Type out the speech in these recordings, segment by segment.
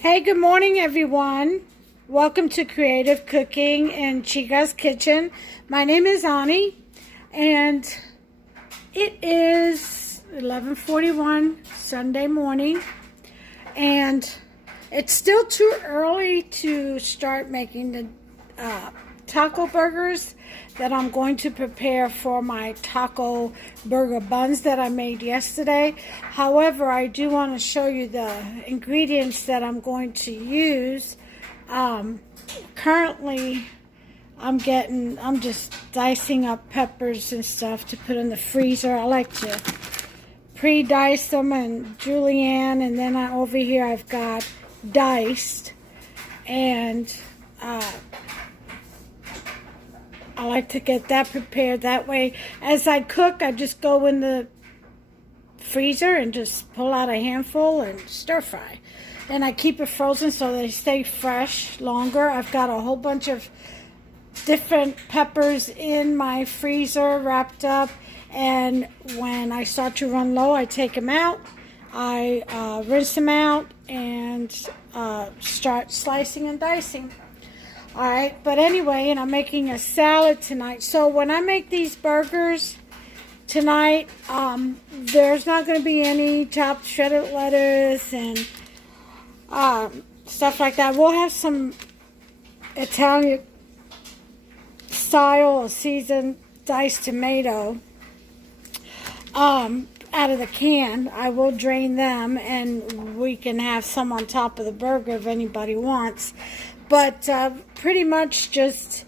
Hey, good morning, everyone. Welcome to Creative Cooking in Chiga's Kitchen. My name is Ani, and it is 11:41 Sunday morning, and it's still too early to start making the taco burgers that I'm going to prepare for my taco burger buns that I made yesterday. However, I do want to show you the ingredients that I'm going to use. Currently, I'm just dicing up peppers and stuff to put in the freezer. I like to pre-dice them and julienne, and then over here I've got diced, and I like to get that prepared. That way, as I cook, I just go in the freezer and just pull out a handful and stir fry. Then I keep it frozen so they stay fresh longer. I've got a whole bunch of different peppers in my freezer wrapped up, and when I start to run low, I take them out. I rinse them out and start slicing and dicing. Alright, but anyway, and I'm making a salad tonight. So when I make these burgers tonight, there's not going to be any chopped shredded lettuce and stuff like that. We'll have some Italian style or seasoned diced tomato out of the can. I will drain them, and we can have some on top of the burger if anybody wants. But pretty much just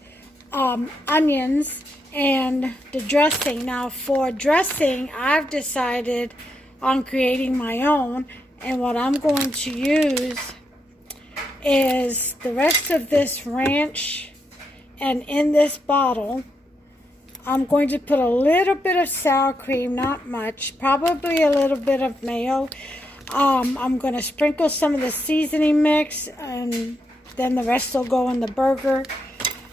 onions and the dressing. Now for dressing, I've decided on creating my own, and what I'm going to use is the rest of this ranch, and in this bottle I'm going to put a little bit of sour cream, not much, probably a little bit of mayo. I'm going to sprinkle some of the seasoning mix, and then the rest will go in the burger.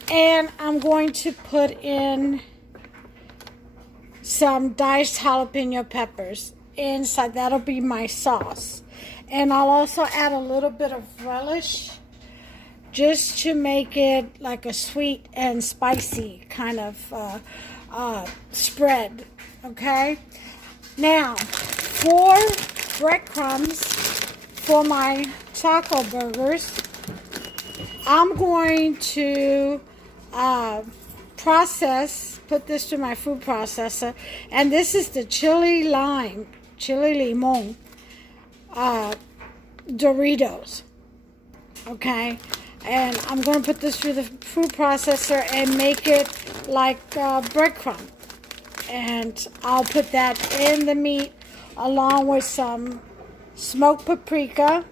And I'm going to put in some diced jalapeno peppers inside. That'll be my sauce. And I'll also add a little bit of relish just to make it like a sweet and spicy kind of spread. Okay? Now, for breadcrumbs for my taco burgers, I'm going to put this through my food processor, and this is the chili limon Doritos. Okay, and I'm going to put this through the food processor and make it like breadcrumb, and I'll put that in the meat along with some smoked paprika.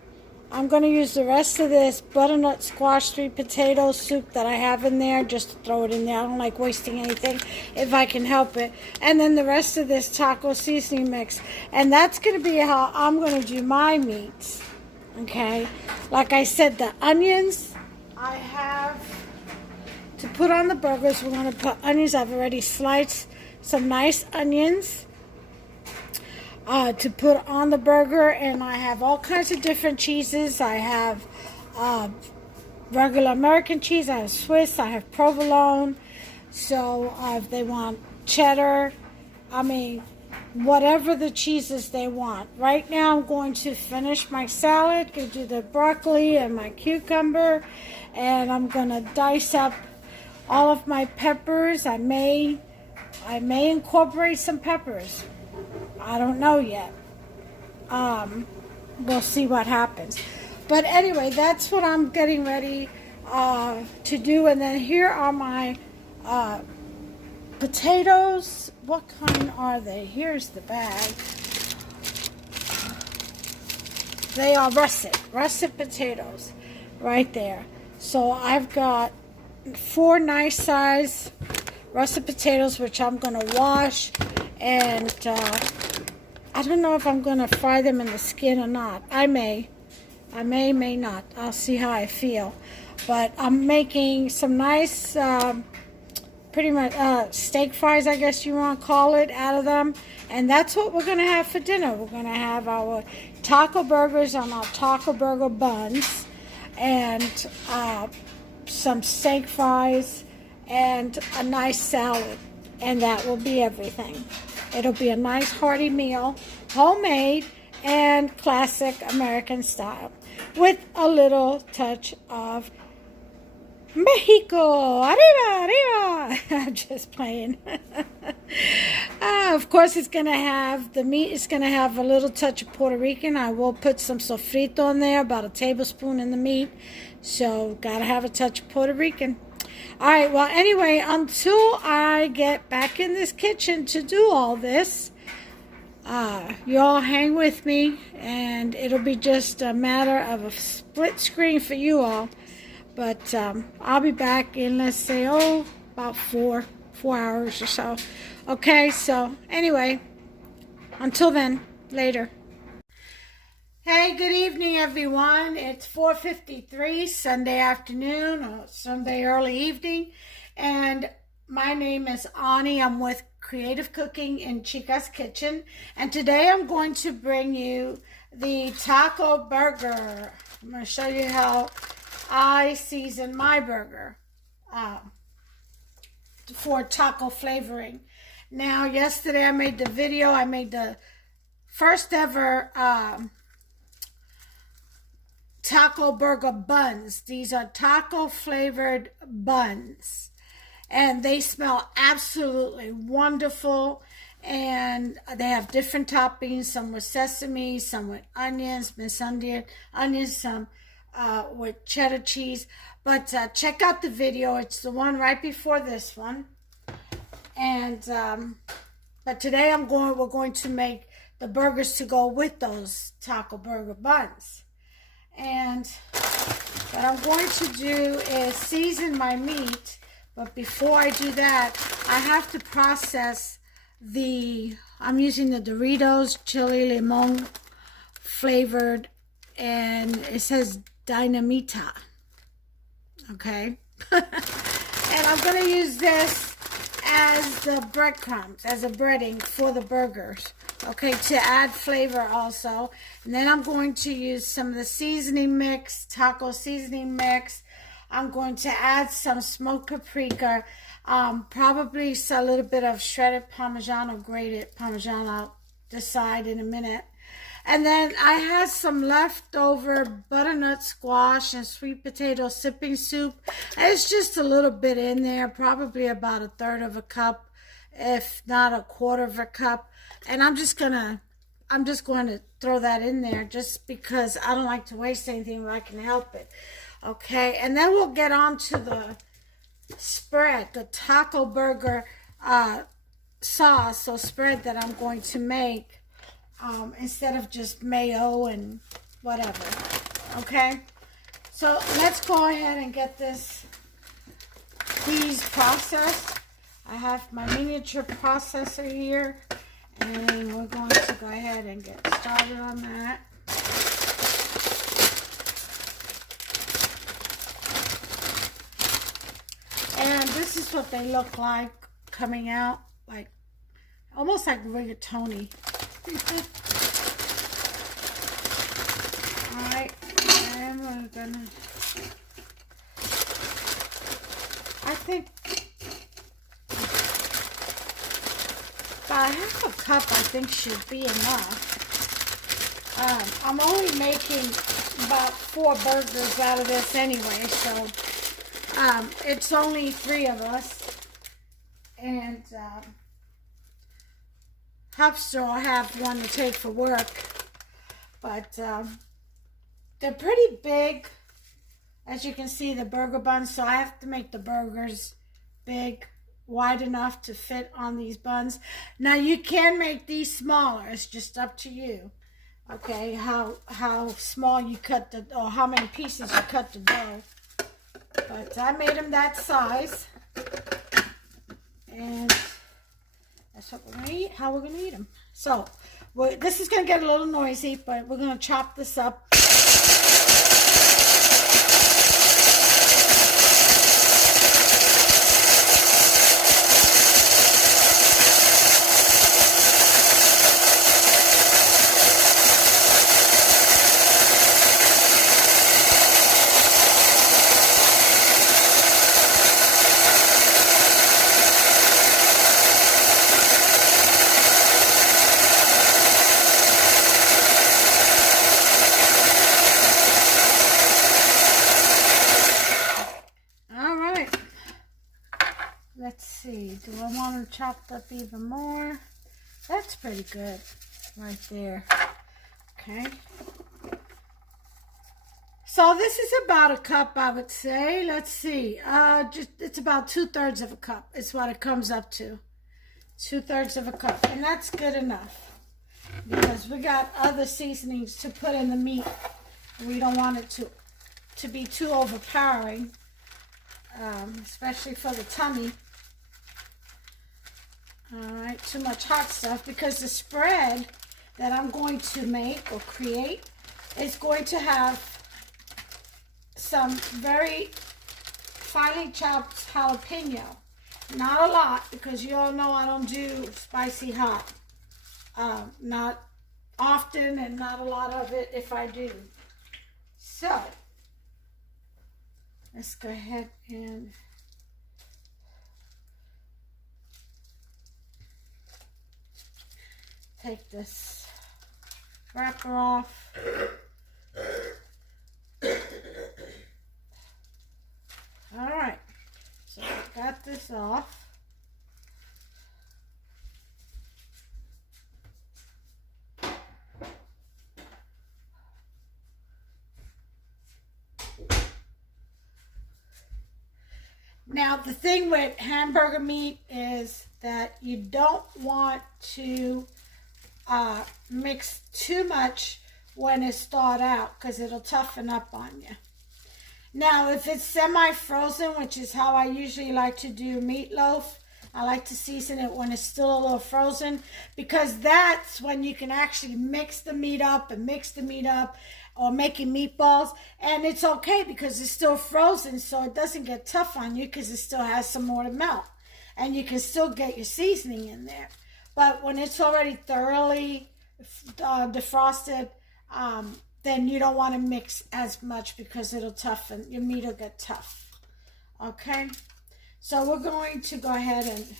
I'm going to use the rest of this butternut squash sweet potato soup that I have in there, just to throw it in there. I don't like wasting anything if I can help it. And then the rest of this taco seasoning mix. And that's going to be how I'm going to do my meats. Okay? Like I said, the onions I have to put on the burgers. We're going to put onions. I've already sliced some nice onions to put on the burger, and I have all kinds of different cheeses. I have regular American cheese, I have Swiss, I have provolone. So if they want cheddar, I mean, whatever the cheeses they want. Right now I'm going to finish my salad, going to do the broccoli and my cucumber, and I'm going to dice up all of my peppers. I may incorporate some peppers. I don't know yet. We'll see what happens. But anyway, that's what I'm getting ready to do. And then here are my potatoes. What kind are they? Here's the bag. They are russet potatoes right there. So I've got 4 nice size russet potatoes, which I'm going to wash, and I don't know if I'm going to fry them in the skin or not. I may, may not. I'll see how I feel. But I'm making some nice pretty much steak fries, I guess you want to call it, out of them. And that's what we're going to have for dinner. We're going to have our taco burgers on our taco burger buns, and some steak fries, and a nice salad. And that will be everything. It'll be a nice hearty meal, homemade and classic American style, with a little touch of Mexico, arriba, arriba. I'm just playing. Of course, it's going to have, the meat is going to have a little touch of Puerto Rican. I will put some sofrito in there, about a tablespoon in the meat. So, got to have a touch of Puerto Rican. All right, well, anyway, until I get back in this kitchen to do all this, you all hang with me, and it'll be just a matter of a split screen for you all. But I'll be back in, let's say, about four hours or so. Okay, so anyway, until then, later. Hey, good evening, everyone. It's 4:53 Sunday afternoon or Sunday early evening, and my name is Ani. I'm with Creative Cooking in Chica's Kitchen, and today I'm going to bring you the taco burger. I'm going to show you how I season my burger for taco flavoring. Now, yesterday I made the video. I made the first ever taco burger buns. These are taco flavored buns, and they smell absolutely wonderful, and they have different toppings, some with sesame, some with onions, onions, some with cheddar cheese. But check out the video. It's the one right before this one. And but today we're going to make the burgers to go with those taco burger buns. And what I'm going to do is season my meat, but before I do that, I have to process I'm using the Doritos chili limon flavored, and it says Dinamita, okay? And I'm going to use this as the breadcrumbs, as a breading for the burgers, okay, to add flavor also. And then I'm going to use some of the seasoning mix, taco seasoning mix. I'm going to add some smoked paprika, probably a little bit of shredded Parmesan or grated Parmesan. I'll decide in a minute. And then I had some leftover butternut squash and sweet potato sipping soup. It's just a little bit in there, probably about a third of a cup, if not a quarter of a cup. And I'm just going to throw that in there just because I don't like to waste anything if I can help it. Okay, and then we'll get on to the spread, the taco burger sauce or spread that I'm going to make. Instead of just mayo and whatever. Okay, so let's go ahead and get these processed. I have my miniature processor here, and we're going to go ahead and get started on that. And this is what they look like coming out, like almost like rigatoni. Alright, and we're gonna, I think about half a cup I think should be enough. I'm only making about 4 burgers out of this anyway, so it's only 3 of us, and Hopster will have one to take for work, but they're pretty big, as you can see, the burger buns, so I have to make the burgers big, wide enough to fit on these buns. Now, you can make these smaller. It's just up to you, okay, how small you cut or how many pieces you cut the dough. But I made them that size, and that's what we're going to eat, how we're going to eat them. So, this is going to get a little noisy, but we're going to chop this up. Do I want them chopped up even more? That's pretty good right there. Okay. So this is about a cup, I would say. Let's see. It's about 2/3 of a cup. It's what it comes up to. 2/3 of a cup. And that's good enough. Because we got other seasonings to put in the meat. We don't want it to be too overpowering. Especially for the tummy. Alright, too much hot stuff. Because the spread that I'm going to make or create is going to have some very finely chopped jalapeno. Not a lot, because you all know I don't do spicy hot. Not often, and not a lot of it if I do. So, let's go ahead and take this wrapper off. Alright, so I got this off. Now, the thing with hamburger meat is that you don't want to mix too much when it's thawed out, because it'll toughen up on you. Now, if it's semi-frozen, which is how I usually like to do meatloaf, I like to season it when it's still a little frozen, because that's when you can actually mix the meat up, or making meatballs, and it's okay because it's still frozen, so it doesn't get tough on you because it still has some more to melt, and you can still get your seasoning in there. But when it's already thoroughly defrosted, then you don't want to mix as much because it'll toughen. Your meat will get tough. Okay? So we're going to go ahead and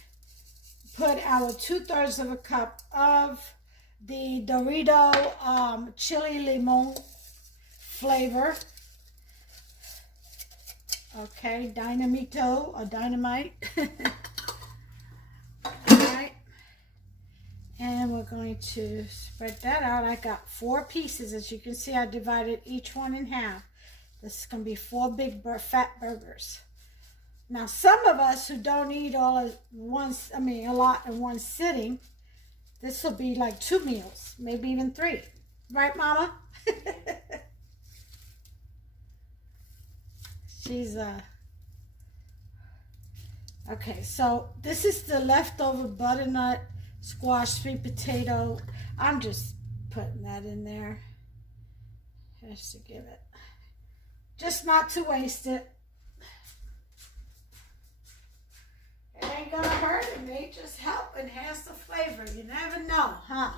put our 2/3 of a cup of the Dorito chili limon flavor. Okay, Dynamito or Dynamite. Alright. And we're going to spread that out. I got 4 pieces. As you can see, I divided each one in half. This is going to be 4 big fat burgers. Now, some of us who don't eat all at once, a lot in one sitting, this will be like 2 meals, maybe even 3. Right, Mama? She's, okay, so this is the leftover butternut squash sweet potato. I'm just putting that in there just to give it, just not to waste it. It ain't gonna hurt, it may just help enhance the flavor. You never know, huh?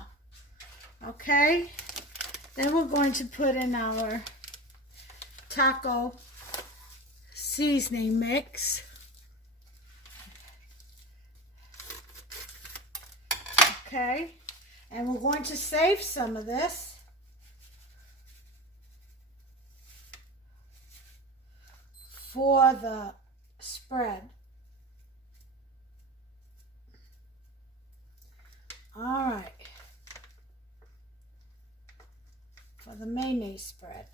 Okay, then we're going to put in our taco seasoning mix. Okay, and we're going to save some of this for the spread. All right, for the mayonnaise spread.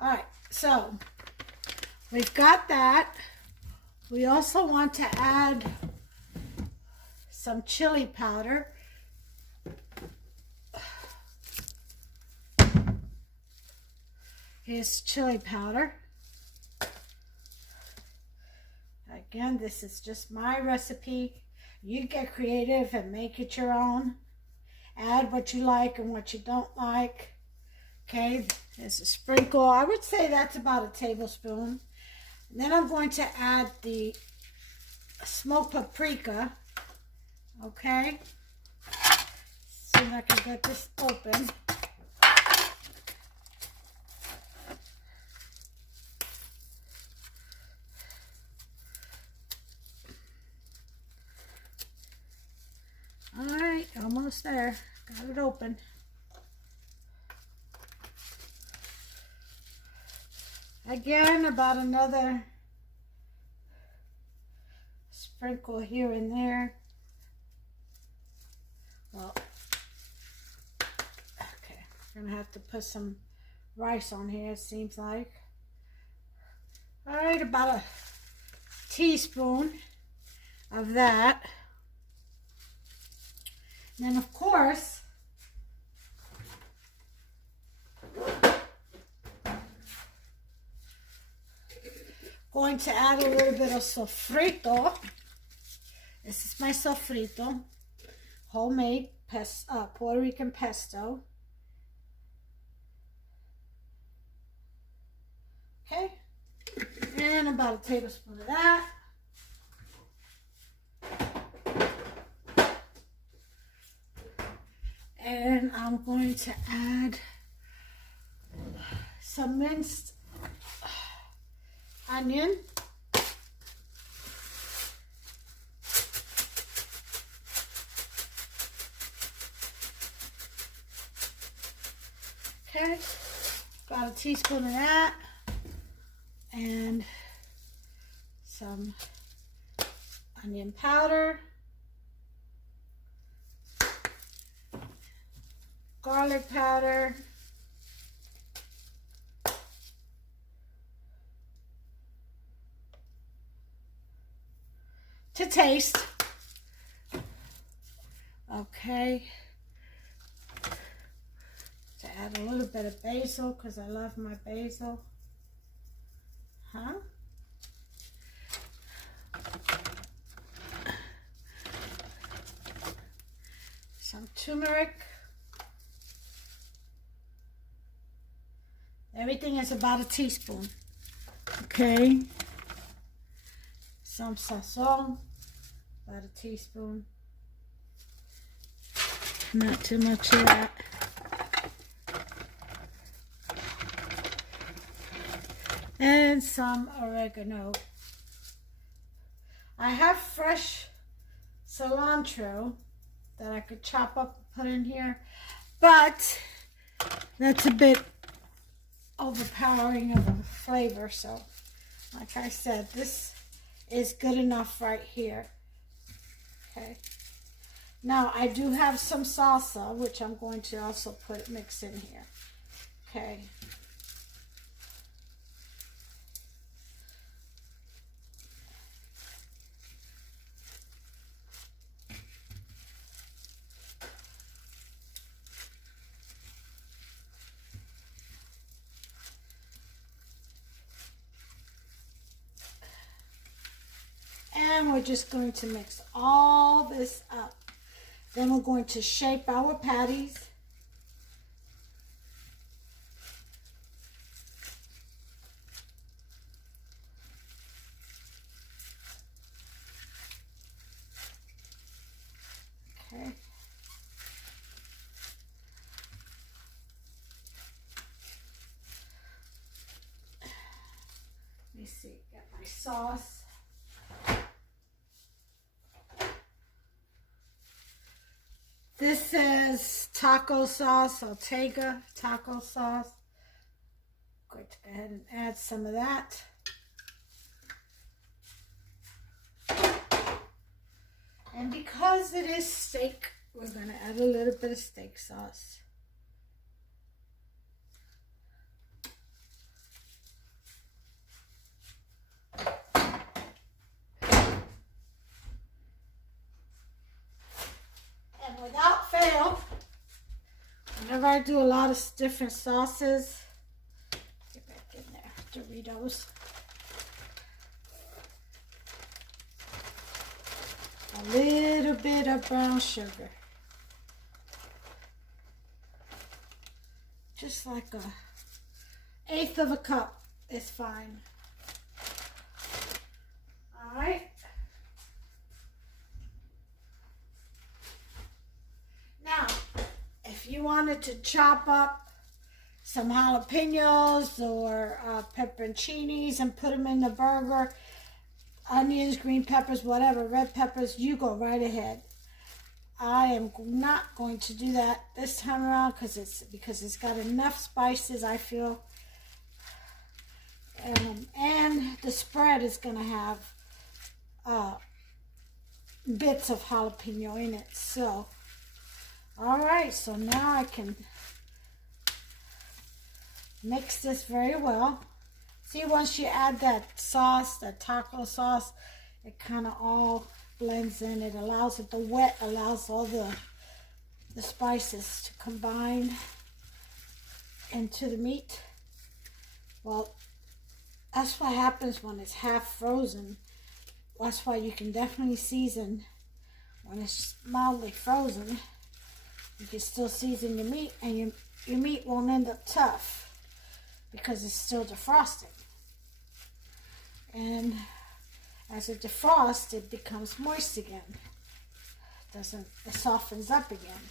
All right, so we've got that. We also want to add some chili powder. Here's chili powder. Again, this is just my recipe. You get creative and make it your own. Add what you like and what you don't like. Okay, there's a sprinkle. I would say that's about a tablespoon. And then I'm going to add the smoked paprika. Okay, see if I can get this open. All right, almost there. Got it open. Again, about another sprinkle here and there. Well, okay, I'm gonna have to put some rice on here, it seems like. All right, about a teaspoon of that. And then, of course, going to add a little bit of sofrito. This is my sofrito, homemade Puerto Rican pesto. Okay, and about a tablespoon of that. And I'm going to add some minced onion. Okay, about a teaspoon of that. And some onion powder, garlic powder, to taste. Okay, to add a little bit of basil because I love my basil. Some turmeric. Everything is about a teaspoon. Okay. Some sazon, about a teaspoon. Not too much of that. And some oregano. I have fresh cilantro that I could chop up and put in here, but that's a bit overpowering of a flavor. So, like I said, this is good enough right here. Okay. Now, I do have some salsa, which I'm going to also mix in here. Okay. And we're just going to mix all this up. Then we're going to shape our patties. Okay. Let me see, got my sauce. This is taco sauce, Ortega taco sauce. I'm going to go ahead and add some of that. And because it is steak, we're going to add a little bit of steak sauce. Without fail, whenever I do a lot of different sauces, get back in there, Doritos, a little bit of brown sugar, just like a 1/8 of a cup is fine. All right. Now, if you wanted to chop up some jalapenos or pepperoncinis and put them in the burger, onions, green peppers, whatever, red peppers, you go right ahead. I am not going to do that this time around because it's got enough spices, I feel. And the spread is going to have bits of jalapeno in it. So, all right, so now I can mix this very well. See, once you add that sauce, that taco sauce, it kind of all blends in. It allows it, the wet allows all the spices to combine into the meat. Well, that's what happens when it's half frozen. That's why you can definitely season when it's mildly frozen. You can still season your meat, and your meat won't end up tough because it's still defrosting. And as it defrosts, it becomes moist again. It softens up again.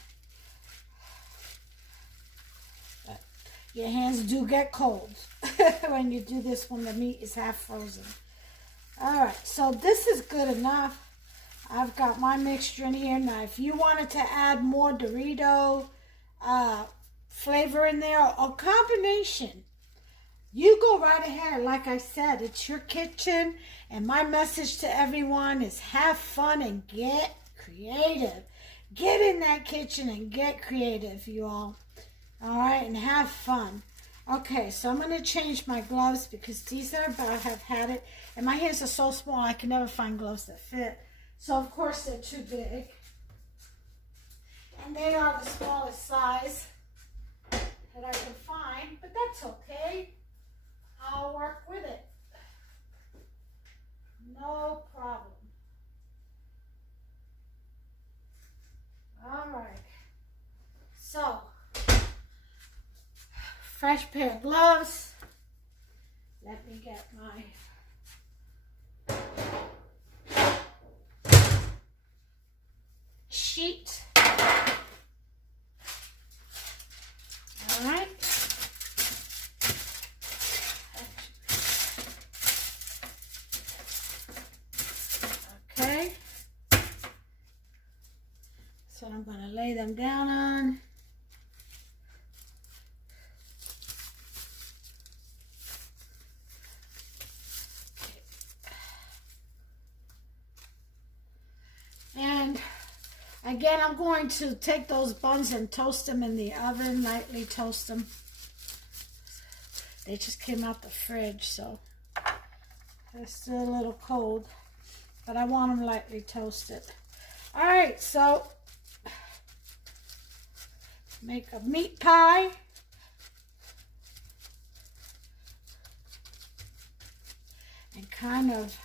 But your hands do get cold when you do this when the meat is half frozen. All right, so this is good enough. I've got my mixture in here. Now, if you wanted to add more Dorito flavor in there, or combination, you go right ahead. Like I said, it's your kitchen, and my message to everyone is have fun and get creative. Get in that kitchen and get creative, you all. All right, and have fun. Okay, so I'm going to change my gloves because these are about, have had it, and my hands are so small I can never find gloves that fit. So, of course, they're too big. And they are the smallest size that I can find, but that's okay. I'll work with it. No problem. All right. So, fresh pair of gloves. Let me get my sheet. All right. Okay. So I'm going to lay them down on. And again, I'm going to take those buns and toast them in the oven, lightly toast them. They just came out the fridge, so they're still a little cold, but I want them lightly toasted. All right, so make a meat pie. And kind of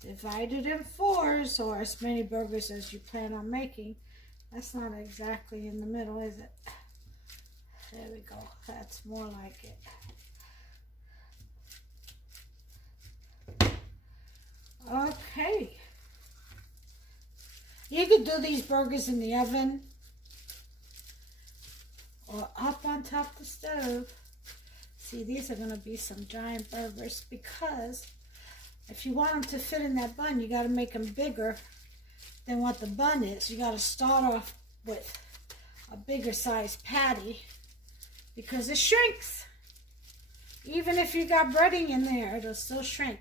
divide it in fours, or as many burgers as you plan on making. That's not exactly in the middle, is it? There we go. That's more like it. Okay. You could do these burgers in the oven or up on top of the stove. See, these are going to be some giant burgers because if you want them to fit in that bun, you got to make them bigger than what the bun is. You got to start off with a bigger size patty because it shrinks. Even if you got breading in there, it'll still shrink.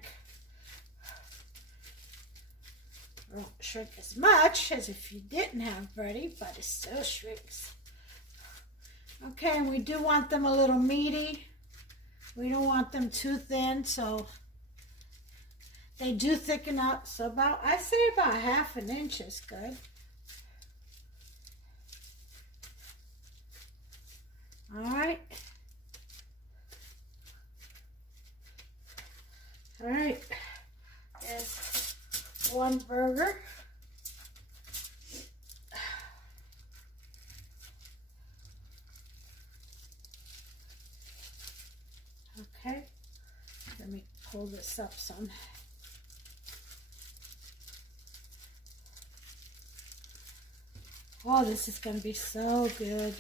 It won't shrink as much as if you didn't have breading, but it still shrinks. Okay, and we do want them a little meaty. We don't want them too thin, so they do thicken up. So I say about 1/2 inch is good. All right. All right. There's one burger. Okay. Let me pull this up some. Oh, this is going to be so good.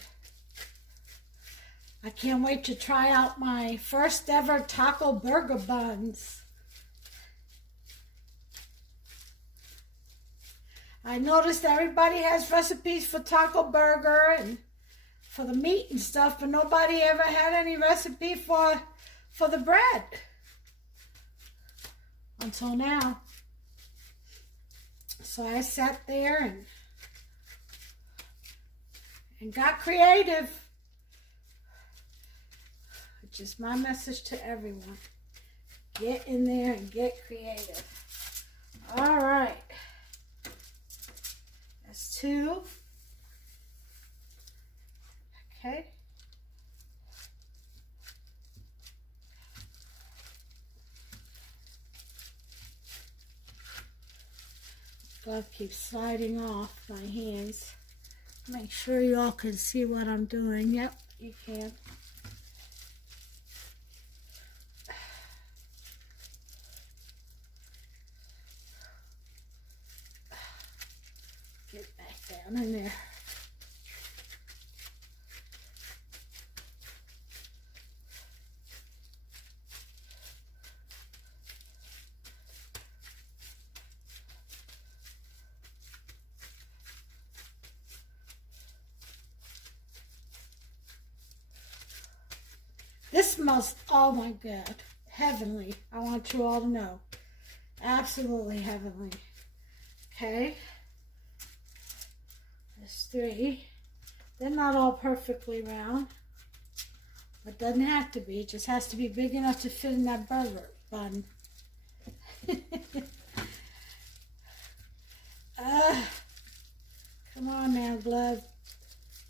I can't wait to try out my first ever taco burger buns. I noticed everybody has recipes for taco burger and for the meat and stuff, but nobody ever had any recipe for the bread. until now. So I sat there and got creative, which is my message to everyone. Get in there and get creative. All right. That's 2. Okay. Glove keeps sliding off my hands. Make sure you all can see what I'm doing. Yep, you can. Get back down in there. This smells, oh my God, heavenly. I want you all to know. Absolutely heavenly. Okay. There's 3. They're not all perfectly round. It doesn't have to be. It just has to be big enough to fit in that burger bun. Come on now, glove.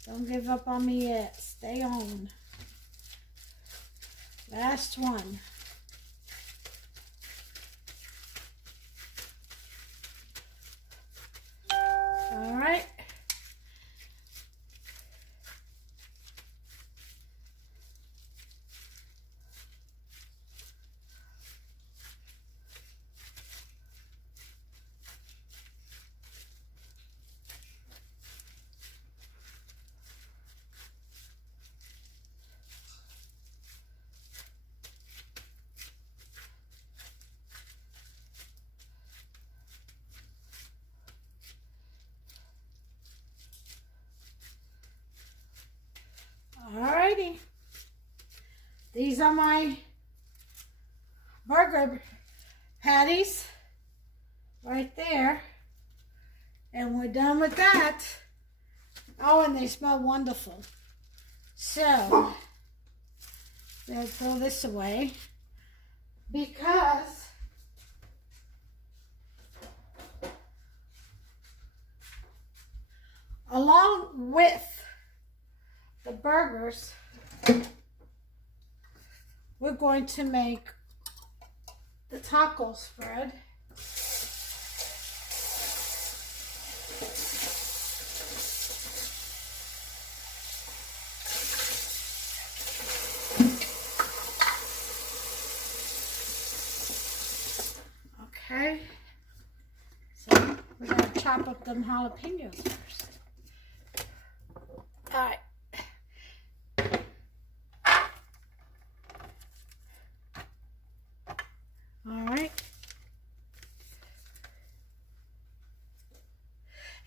Don't give up on me yet. Stay on. Last one. All right. Alrighty, these are my burger patties right there, and we're done with that. Oh, and they smell wonderful. So let's throw this away because along with the burgers, we're going to make the taco spread. Okay, so we're going to chop up them jalapenos first. All right. Alright,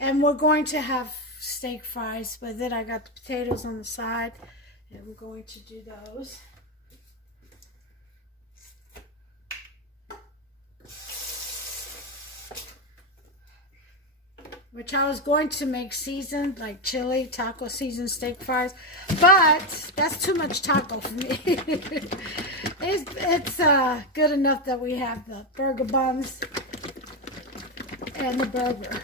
and we're going to have steak fries with it. I got the potatoes on the side, and we're going to do those. Which I was going to make seasoned, like chili, taco seasoned steak fries, but that's too much taco for me. It's good enough that we have the burger buns and the burger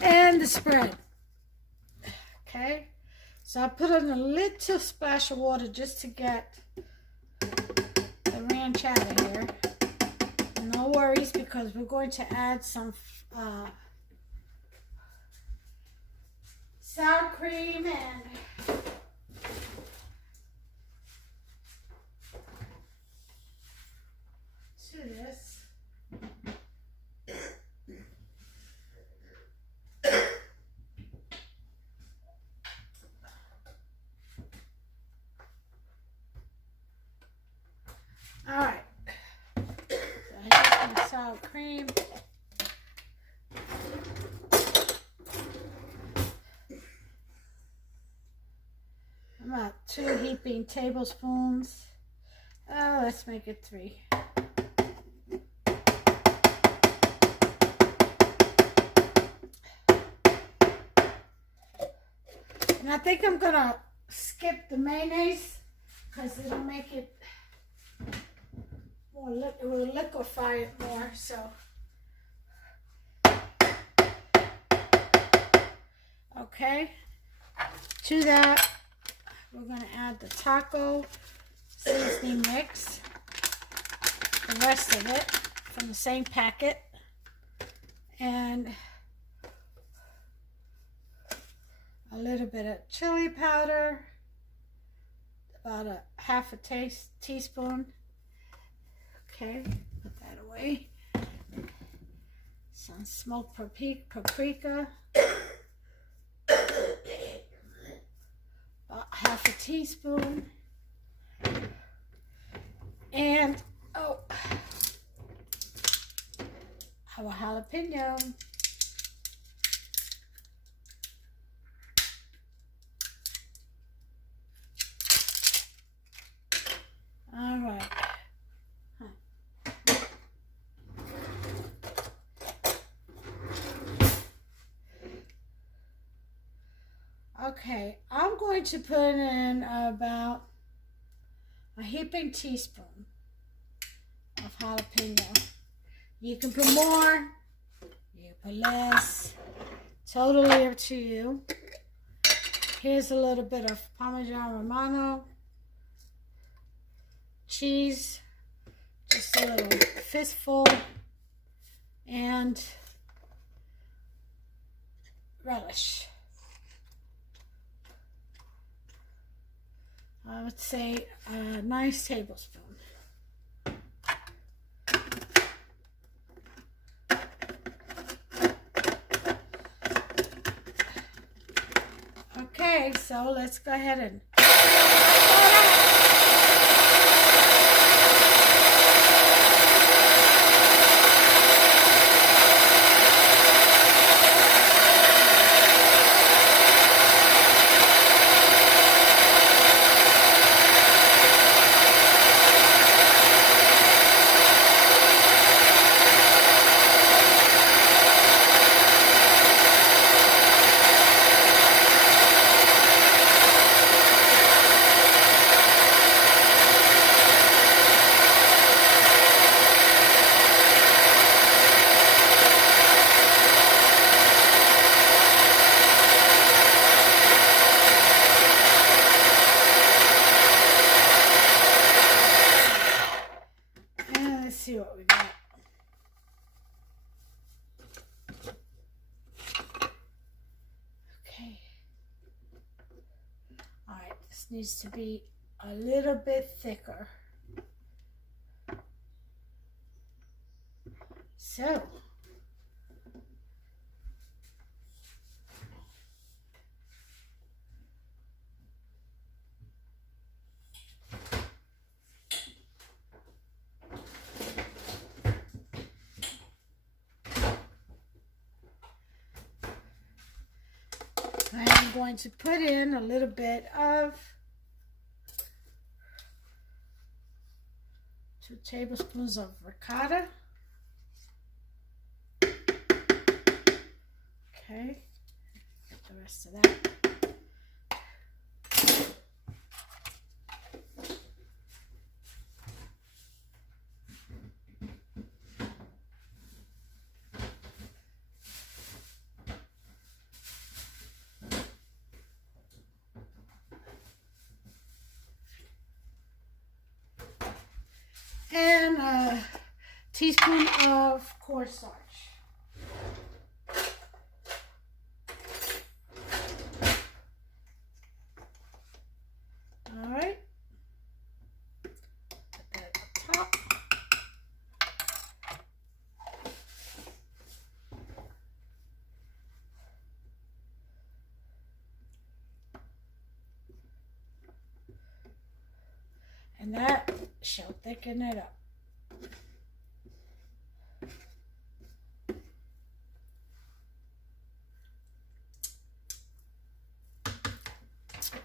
and the spread. Okay, so I put in a little splash of water just to get the ranch out of here. No worries, because we're going to add some sour cream and to this. All right, so here's my sour cream. About 2 heaping tablespoons. Oh, let's make it 3. And I think I'm gonna skip the mayonnaise because it'll make it more, it will liquefy it more, so. Okay, to that, we're gonna add the taco seasoning mix, the rest of it from the same packet, and a little bit of chili powder, about a half a teaspoon. Okay, put that away. Some smoked paprika, about half a teaspoon, and our jalapeno. All right. Okay, I'm going to put in about a heaping teaspoon of jalapeno. You can put more, you can put less, totally up to you. Here's a little bit of Parmesan Romano, cheese, just a little fistful, and relish. I would say a nice tablespoon. Okay, so let's go ahead and see what we got. Okay. All right, this needs to be a little bit thicker. So, I'm going to put in a little bit of 2 tablespoons of ricotta. Okay, get the rest of that. And a teaspoon of cornstarch. All right. Put that at the top. And that shall thicken it up.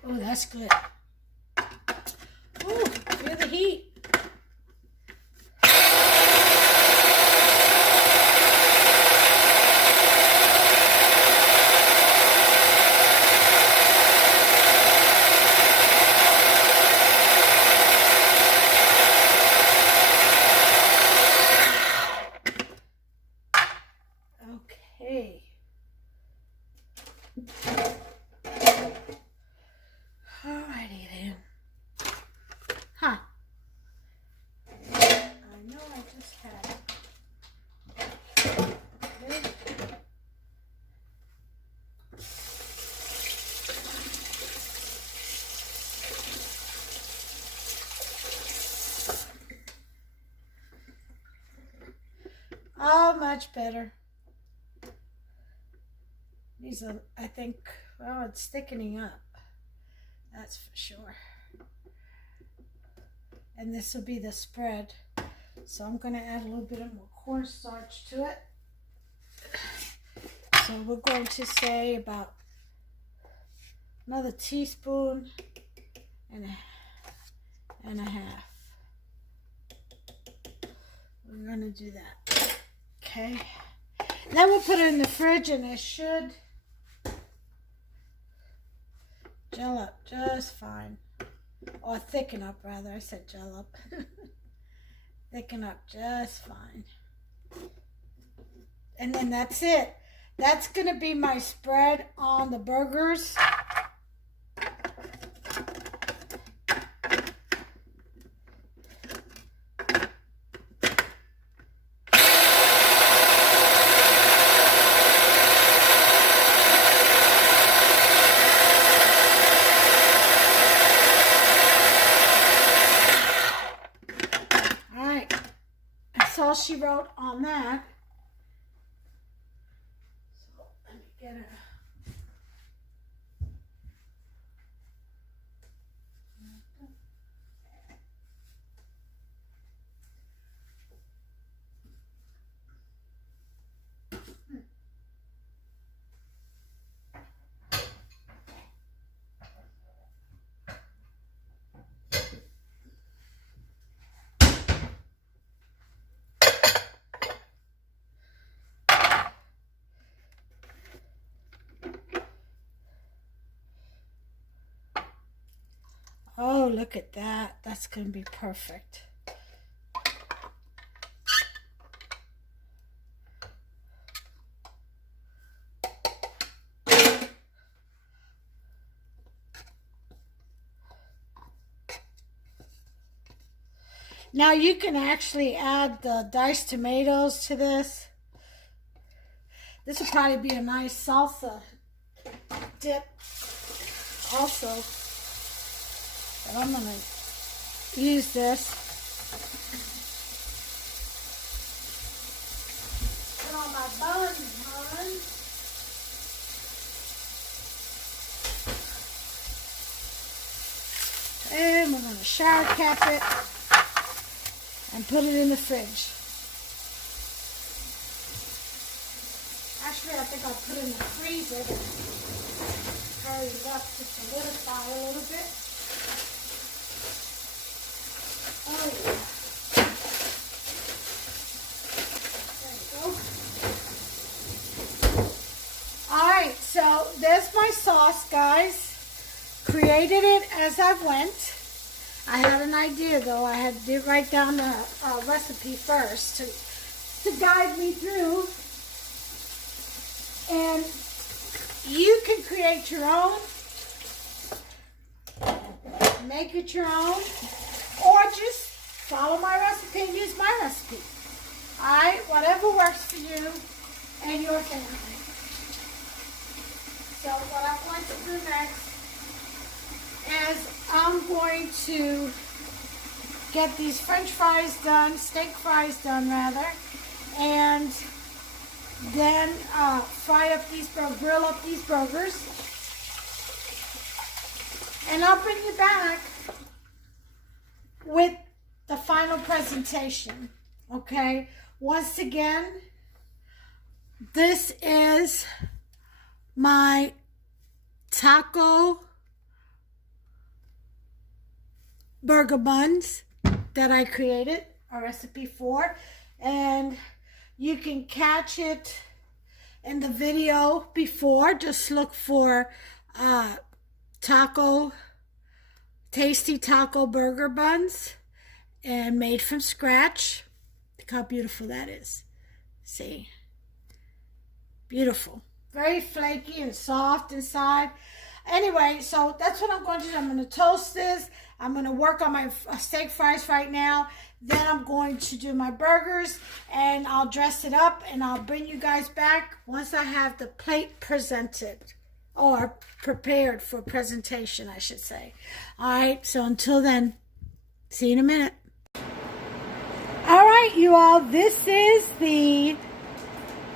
Oh, that's good. Oh, feel the heat. Okay. Alrighty then. Huh. I know I just had it. Oh, much better. These are, I think, well, it's thickening up. That's for sure. And this will be the spread. So I'm going to add a little bit of more cornstarch to it. So we're going to say about another teaspoon and a half. We're going to do that. Okay. Then we'll put it in the fridge and it should gel up just fine. Or thicken up, rather. I said gel up. Thicken up just fine. And then that's it. That's going to be my spread on the burgers. All she wrote on that. So let me get a oh, look at that. That's going to be perfect. Now you can actually add the diced tomatoes to this. This would probably be a nice salsa dip also. But I'm going to use this. Put on my bun, hon. And we're going to shower cap it and put it in the fridge. Actually, I think I'll put it in the freezer to hurry it up to solidify a little bit. Oh yeah. There you go. Alright, so there's my sauce, guys. Created it as I went. I had an idea though. I had to write down the recipe first to guide me through. And you can create your own, make it your own, or just follow my recipe and use my recipe. Alright, whatever works for you and your family. So what I'm going to do next is I'm going to get these French fries done, steak fries done rather, and then fry up these, grill up these burgers. And I'll bring you back with the final presentation, okay? Once again, this is my taco burger buns that I created a recipe for, and you can catch it in the video before. Just look for tasty taco burger buns and made from scratch. Look how beautiful that is. See? Beautiful. Very flaky and soft inside. Anyway, so that's what I'm going to do. I'm going to toast this. I'm going to work on my steak fries right now. Then I'm going to do my burgers and I'll dress it up and I'll bring you guys back once I have the plate presented or prepared for presentation, I should say. All right, so until then, see you in a minute. All right, you all, this is the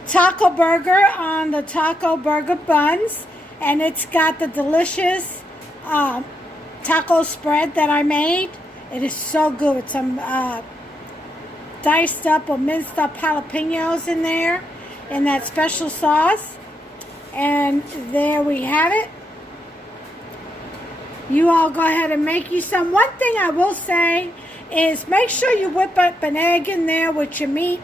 taco burger on the taco burger buns, and it's got the delicious taco spread that I made. It is so good with some diced up or minced up jalapenos in there in that special sauce. And there we have it. You all go ahead and make you some. One thing I will say is make sure you whip up an egg in there with your meat.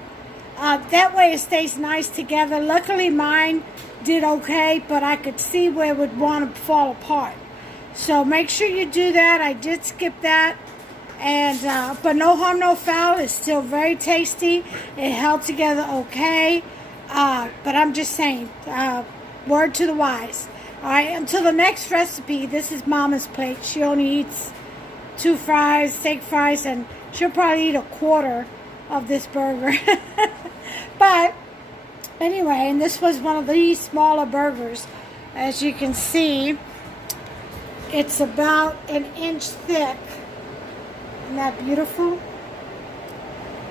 That way it stays nice together. Luckily mine did okay, but I could see where it would want to fall apart. So make sure you do that. I did skip that. And but no harm, no foul. It's still very tasty. It held together okay. But I'm just saying, word to the wise. All right, until the next recipe, this is Mama's plate. She only eats 2 fries, steak fries, and she'll probably eat a quarter of this burger. But anyway, and this was one of these smaller burgers. As you can see, it's about 1 inch thick. Isn't that beautiful?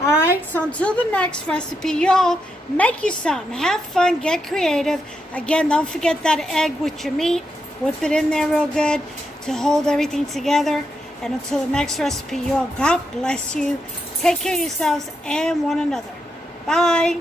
Alright, so until the next recipe, y'all, make you some. Have fun, get creative. Again, don't forget that egg with your meat. Whip it in there real good to hold everything together. And until the next recipe, y'all, God bless you. Take care of yourselves and one another. Bye.